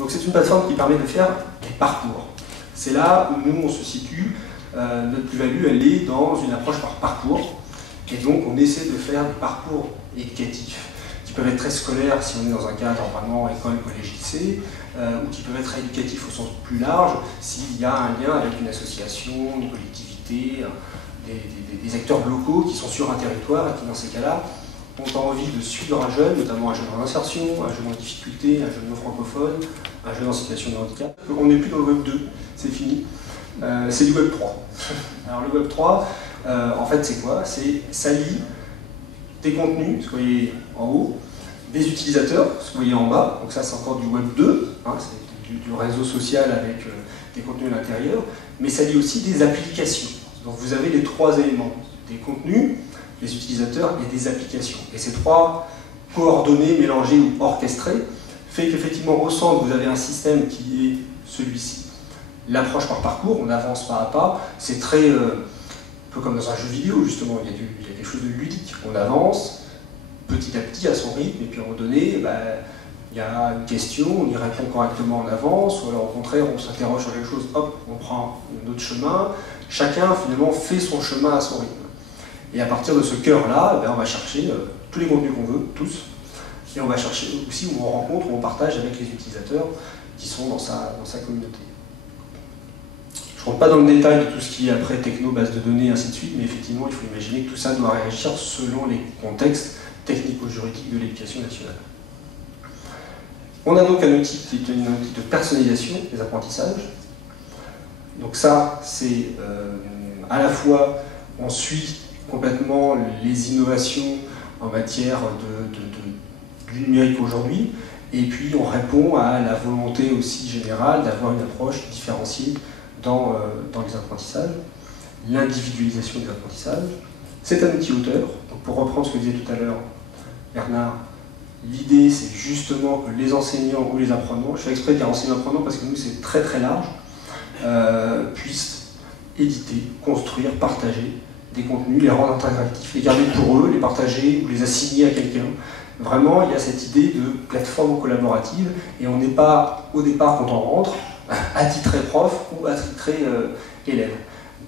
Donc c'est une plateforme qui permet de faire des parcours. C'est là où nous on se situe. Notre plus-value, elle est dans une approche par parcours. Et donc on essaie de faire des parcours éducatifs qui peuvent être très scolaires si on est dans un cadre vraiment école, collège, lycée, ou qui peuvent être éducatifs au sens plus large s'il y a un lien avec une association, une collectivité, des acteurs locaux qui sont sur un territoire et qui dans ces cas-là ont envie de suivre un jeune, notamment un jeune en insertion, un jeune en difficulté, un jeune non francophone, un jeune en situation de handicap. On n'est plus dans le Web 2, c'est fini. C'est du Web 3. Alors le Web 3, en fait c'est quoi? Ça lie des contenus, ce que vous voyez en haut, des utilisateurs, ce que vous voyez en bas, donc ça c'est encore du Web 2, hein, c'est du réseau social avec des contenus à l'intérieur, mais ça lie aussi des applications. Donc vous avez les trois éléments, des contenus, des utilisateurs et des applications. Et ces trois coordonnées, mélangées ou orchestrées, fait qu'effectivement au centre vous avez un système qui est celui-ci. L'approche par parcours, on avance pas à pas, c'est très, un peu comme dans un jeu vidéo justement, il y a quelque chose de ludique. On avance petit à petit à son rythme, et puis à un moment donné, il y a une question, on y répond correctement en avance, ou alors au contraire on s'interroge sur quelque chose, hop, on prend un autre chemin. Chacun finalement fait son chemin à son rythme. Et à partir de ce cœur-là, on va chercher tous les contenus qu'on veut, tous, et on va chercher aussi où on rencontre, où on partage avec les utilisateurs qui sont dans sa communauté. Je ne rentre pas dans le détail de tout ce qui est après techno, base de données, ainsi de suite, mais effectivement, il faut imaginer que tout ça doit réagir selon les contextes technico-juridiques de l'éducation nationale. On a donc un outil qui est un outil de personnalisation des apprentissages. Donc ça, c'est à la fois, on suit complètement les innovations en matière du numérique aujourd'hui, et puis on répond à la volonté aussi générale d'avoir une approche différenciée dans les apprentissages, l'individualisation des apprentissages. C'est un outil auteur, donc pour reprendre ce que disait tout à l'heure Bernard, l'idée c'est justement que les enseignants ou les apprenants, je fais exprès de dire enseignants-apprenants parce que nous c'est très très large, puissent éditer, construire, partager des contenus, les rendre interactifs, les garder pour eux, les partager ou les assigner à quelqu'un. Vraiment, il y a cette idée de plateforme collaborative et on n'est pas, au départ, quand on rentre, attitré prof ou attitré élève.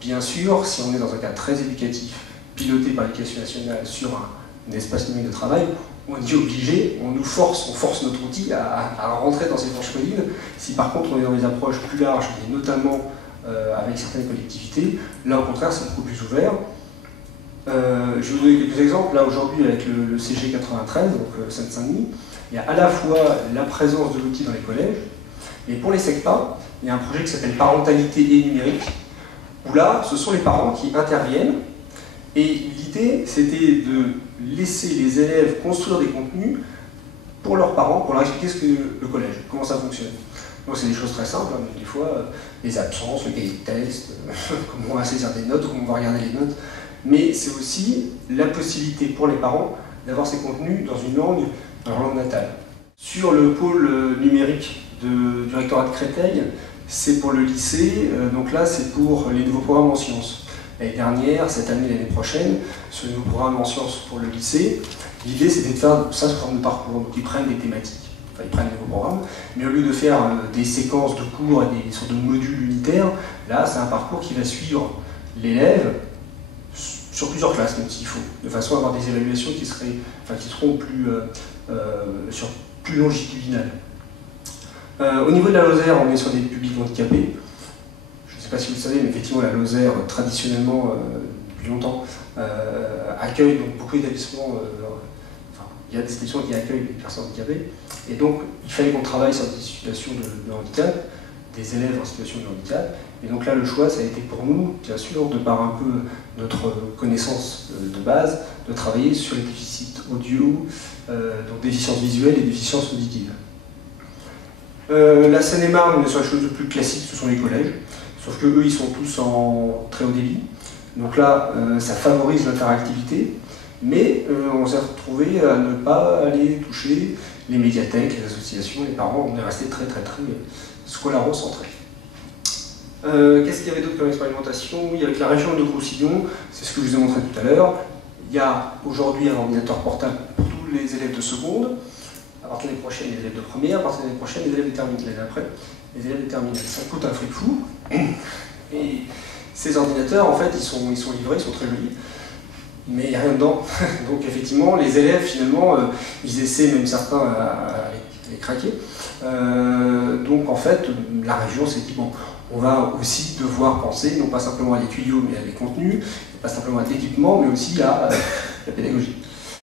Bien sûr, si on est dans un cadre très éducatif, piloté par l'Éducation nationale sur un espace numérique de travail, on est obligé, on force notre outil à rentrer dans ces fourches collines. Si par contre on est dans des approches plus larges, et notamment avec certaines collectivités, là au contraire c'est beaucoup plus ouvert. Je vais vous donner quelques exemples. Là aujourd'hui avec le CG 93, donc Seine-Saint-Denis, il y a à la fois la présence de l'outil dans les collèges, et pour les SECPA, il y a un projet qui s'appelle Parentalité et numérique, où là ce sont les parents qui interviennent, et l'idée c'était de laisser les élèves construire des contenus pour leurs parents, pour leur expliquer ce que le collège, comment ça fonctionne. Donc c'est des choses très simples, mais des fois les absences, le cahier de test, comment on va saisir des notes, comment on va regarder les notes. Mais c'est aussi la possibilité pour les parents d'avoir ces contenus dans une langue, leur langue natale. Sur le pôle numérique du rectorat de Créteil, c'est pour le lycée, donc là c'est pour les nouveaux programmes en sciences. L'année dernière, cette année, l'année prochaine, sur les nouveaux programmes en sciences pour le lycée, l'idée c'était de faire ça sous forme de parcours, donc ils prennent des thématiques. Enfin, ils prennent des nouveaux programmes, mais au lieu de faire des séquences de cours et des sortes de modules unitaires, là c'est un parcours qui va suivre l'élève sur plusieurs classes, même s'il faut, de façon à avoir des évaluations qui seront plus longitudinales. Au niveau de la Lozère, on est sur des publics handicapés. Je ne sais pas si vous le savez, mais effectivement la Lozère, traditionnellement, depuis longtemps, accueille donc beaucoup d'établissements. Il y a des établissements qui accueillent des personnes handicapées, et donc il fallait qu'on travaille sur des situations de handicap, des élèves en situation de handicap, et donc là le choix ça a été pour nous, bien sûr, de par un peu notre connaissance de base, de travailler sur les déficits audio, donc déficiences visuelles et déficiences auditives. La Seine-et-Marne, on est sur les choses les plus classiques, ce sont les collèges, sauf que eux ils sont tous en très haut débit, donc là ça favorise l'interactivité. Mais on s'est retrouvé à ne pas aller toucher les médiathèques, les associations, les parents, on est resté très scolarocentré. Qu'est-ce qu'il y avait d'autre comme expérimentation? Oui, avec la région de Roussillon, c'est ce que je vous ai montré tout à l'heure. Il y a aujourd'hui un ordinateur portable pour tous les élèves de seconde. à partir de l'année prochaine, les élèves de première, à partir de l'année prochaine, les élèves de terminale, l'année après, les élèves de terminale. Ça coûte un fric fou. Et ces ordinateurs, en fait, ils sont livrés, ils sont très jolis, mais il n'y a rien dedans. Donc effectivement, les élèves, finalement, ils essaient, même certains, à les craquer. Donc en fait, la région s'est dit, bon, on va aussi devoir penser, non pas simplement à les tuyaux, mais à des contenus, pas simplement à l'équipement, mais aussi à la pédagogie.